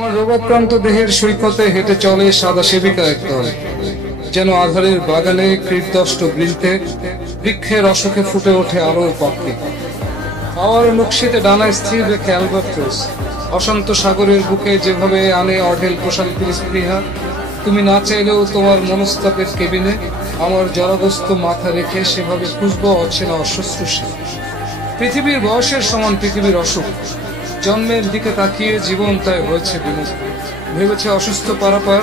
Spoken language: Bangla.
আমার রোগাক্রান্ত দেহের সৈকতে হেঁটে চলে সাদা সেবিকা একদল, যেন আধারের বাগানে কীটদষ্ট গৃহীতে বৃক্ষের অশোকে ফুটে ওঠে আলোর পক্ষে। আমার নকশিতে ডানায় স্থির রেখে অ্যালবাট্রোস অশান্ত সাগরের বুকে যেভাবে আনে অঢেল প্রশান্তির স্পৃহা, তুমি না চাইলেও তোমার মনস্তাপের কেবিনে আমার জরাগ্রস্ত মাথা রেখে সেভাবে খুঁজব অচেনা অশুশ্রূষা। পৃথিবীর বয়সের সমান পৃথিবীর অসুখ, জন্মের দিকে তাকিয়ে জীবন তাই হয়েছে বিমুখ। ভেবেছে অসুস্থ পারাপার